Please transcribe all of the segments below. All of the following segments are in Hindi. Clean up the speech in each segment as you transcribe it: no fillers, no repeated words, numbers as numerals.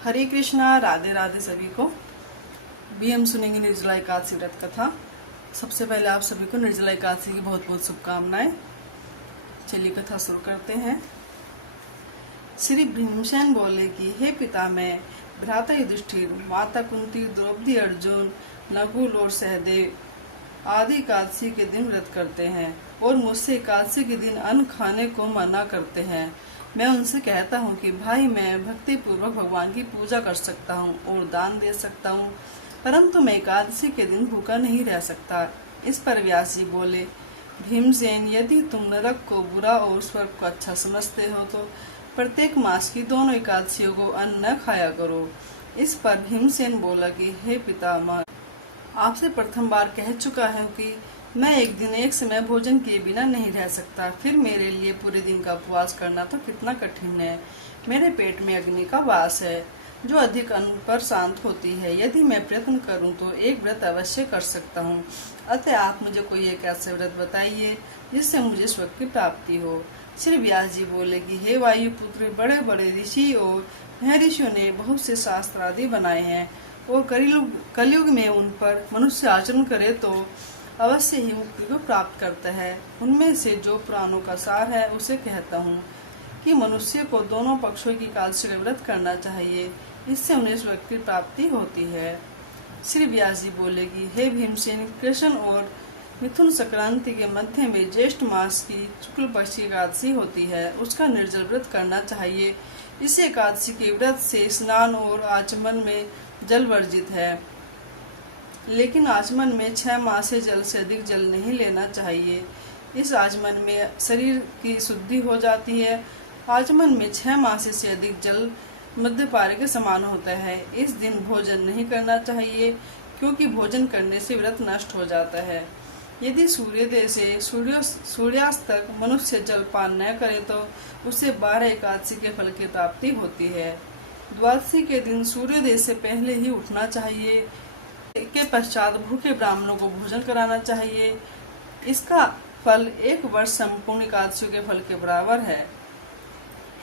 हरे कृष्णा, राधे राधे सभी को। भी हम सुनेंगे निर्जला एकादशी व्रत कथा। सबसे पहले आप सभी को निर्जला एकादशी की बहुत बहुत शुभकामनाएं। चलिए कथा शुरू करते हैं। श्री भीमसेन बोले कि हे पिता, मैं भ्राता युधिष्ठिर, माता कुंती, द्रौपदी, अर्जुन, नकुल और सहदेव आदि एकादशी के दिन व्रत करते हैं और मुझसे एकादशी के दिन अन्न खाने को मना करते हैं। मैं उनसे कहता हूँ कि भाई, मैं भक्ति पूर्वक भगवान की पूजा कर सकता हूँ और दान दे सकता हूँ, परंतु मैं एकादशी के दिन भूखा नहीं रह सकता। इस पर व्यास जी बोले, भीमसेन, यदि तुम नरक को बुरा और स्वर्ग को अच्छा समझते हो तो प्रत्येक मास की दोनों एकादशियों को अन्न न खाया करो। इस पर भीमसेन बोला कि हे पितामह, आपसे प्रथम बार कह चुका है कि मैं एक दिन एक समय भोजन किए बिना नहीं रह सकता, फिर मेरे लिए पूरे दिन का उपवास करना तो कितना कठिन है। मेरे पेट में अग्नि का वास है जो अधिक अन्न पर शांत होती है। यदि मैं प्रयत्न करूं तो एक व्रत अवश्य कर सकता हूं। अतः आप मुझे कोई एक ऐसे व्रत बताइए जिससे मुझे स्वर्ग की प्राप्ति हो। श्री व्यास जी बोले कि हे वायुपुत्र, बड़े बड़े ऋषि और महर्षियों ने बहुत से शास्त्र आदि बनाए हैं और कलयुग में उन पर मनुष्य आचरण करे तो अवश्य ही मुक्ति को प्राप्त करता है। उनमें से जो पुराणों का सार है उसे कहता हूँ कि मनुष्य को दोनों पक्षों की एकादशी का व्रत करना चाहिए, इससे उन्हें स्वर्ग की प्राप्ति होती है। श्री व्यास जी बोले कि हे भीमसेन, कृष्ण और मिथुन संक्रांति के मध्य में ज्येष्ठ मास की शुक्ल पक्ष की एकादशी होती है, उसका निर्जल व्रत करना चाहिए। इस एकादशी के व्रत से स्नान और आचमन में जल वर्जित है, लेकिन आचमन में 6 माह से जल से अधिक जल नहीं लेना चाहिए। इस आचमन में शरीर की शुद्धि हो जाती है। आचमन में 6 माह से अधिक जल मध्यपारे के समान होता है। इस दिन भोजन नहीं करना चाहिए, क्योंकि भोजन करने से व्रत नष्ट हो जाता है। यदि सूर्योदय से सूर्यास्त तक मनुष्य जलपान न करे तो उसे 12 एकादशी के फल की प्राप्ति होती है। द्वादशी के दिन सूर्योदय से पहले ही उठना चाहिए। के पश्चात भूखे ब्राह्मणों को भोजन कराना चाहिए। इसका फल 1 वर्ष संपूर्ण एकादशियों के फल के बराबर है।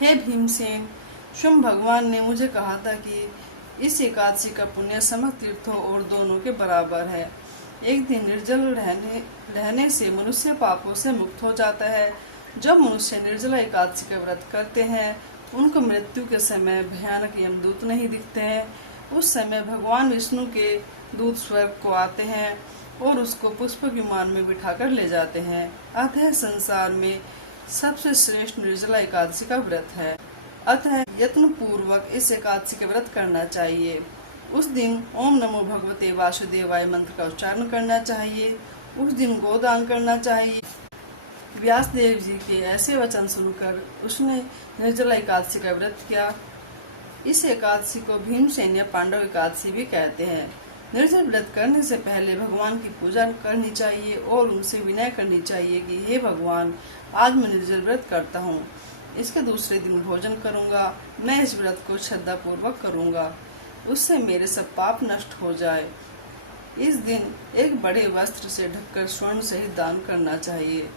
हे भीमसेन, शुंभ भगवान ने मुझे कहा था कि इस एकादशी का पुण्य समस्त तीर्थों और दोनों के बराबर है। एक दिन निर्जल रहने से मनुष्य पापों से मुक्त हो जाता है। जब मनुष्य निर्जला एकादशी का व्रत करते हैं, उनको मृत्यु के समय भयानक यमदूत नहीं दिखते हैं। उस समय भगवान विष्णु के दूत स्वर्ग को आते हैं और उसको पुष्प विमान में बिठाकर ले जाते हैं। अतः संसार में सबसे श्रेष्ठ निर्जला एकादशी का व्रत है। अतः यत्न पूर्वक इस एकादशी का व्रत करना चाहिए। उस दिन ओम नमो भगवते वासुदेवाय मंत्र का उच्चारण करना चाहिए। उस दिन गोदान करना चाहिए। व्यास देव जी के ऐसे वचन सुनकर उसने निर्जला एकादशी का व्रत किया। इस एकादशी को भीमसेन या पांडव एकादशी भी कहते हैं। निर्जल व्रत करने से पहले भगवान की पूजा करनी चाहिए और उनसे विनय करनी चाहिए कि हे भगवान, आज मैं निर्जल व्रत करता हूँ। इसके दूसरे दिन भोजन करूँगा। मैं इस व्रत को श्रद्धा पूर्वक करूँगा, उससे मेरे सब पाप नष्ट हो जाए। इस दिन एक बड़े वस्त्र से ढककर स्वर्ण सहित दान करना चाहिए।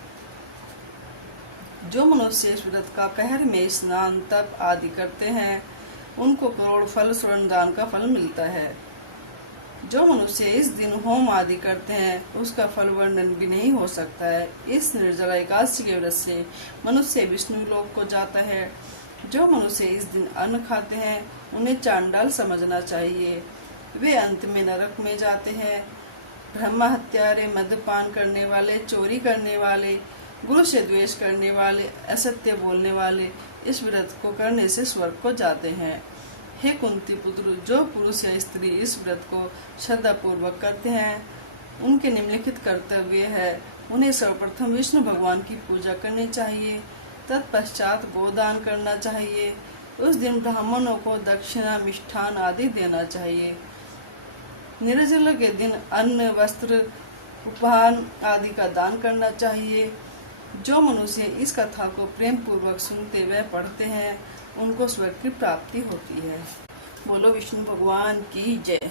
जो मनुष्य इस व्रत का पहर में स्नान तप आदि करते हैं, उनको करोड़ फल स्वर्ण दान का फल मिलता है। जो मनुष्य इस दिन होम आदि करते हैं, उसका फल वर्णन भी नहीं हो सकता है। इस निर्जला एकादशी के व्रत से मनुष्य विष्णु लोक को जाता है। जो मनुष्य इस दिन अन्न खाते हैं, उन्हें चांडाल समझना चाहिए। वे अंत में नरक में जाते हैं। ब्रह्म हत्यारे, मद्यपान करने वाले, चोरी करने वाले, गुरु से द्वेष करने वाले, असत्य बोलने वाले इस व्रत को करने से स्वर्ग को जाते हैं। हे कुंती पुत्र, जो पुरुष या स्त्री इस व्रत को श्रद्धा पूर्वक करते हैं, उनके निम्नलिखित कर्तव्य है। उन्हें सर्वप्रथम विष्णु भगवान की पूजा करनी चाहिए। तत्पश्चात गोदान करना चाहिए। उस दिन ब्राह्मणों को दक्षिणा, मिष्ठान आदि देना चाहिए। निर्जल के दिन अन्न, वस्त्र, उपहार आदि का दान करना चाहिए। जो मनुष्य इस कथा को प्रेम पूर्वक सुनते व पढ़ते हैं, उनको स्वर्ग की प्राप्ति होती है। बोलो विष्णु भगवान की जय।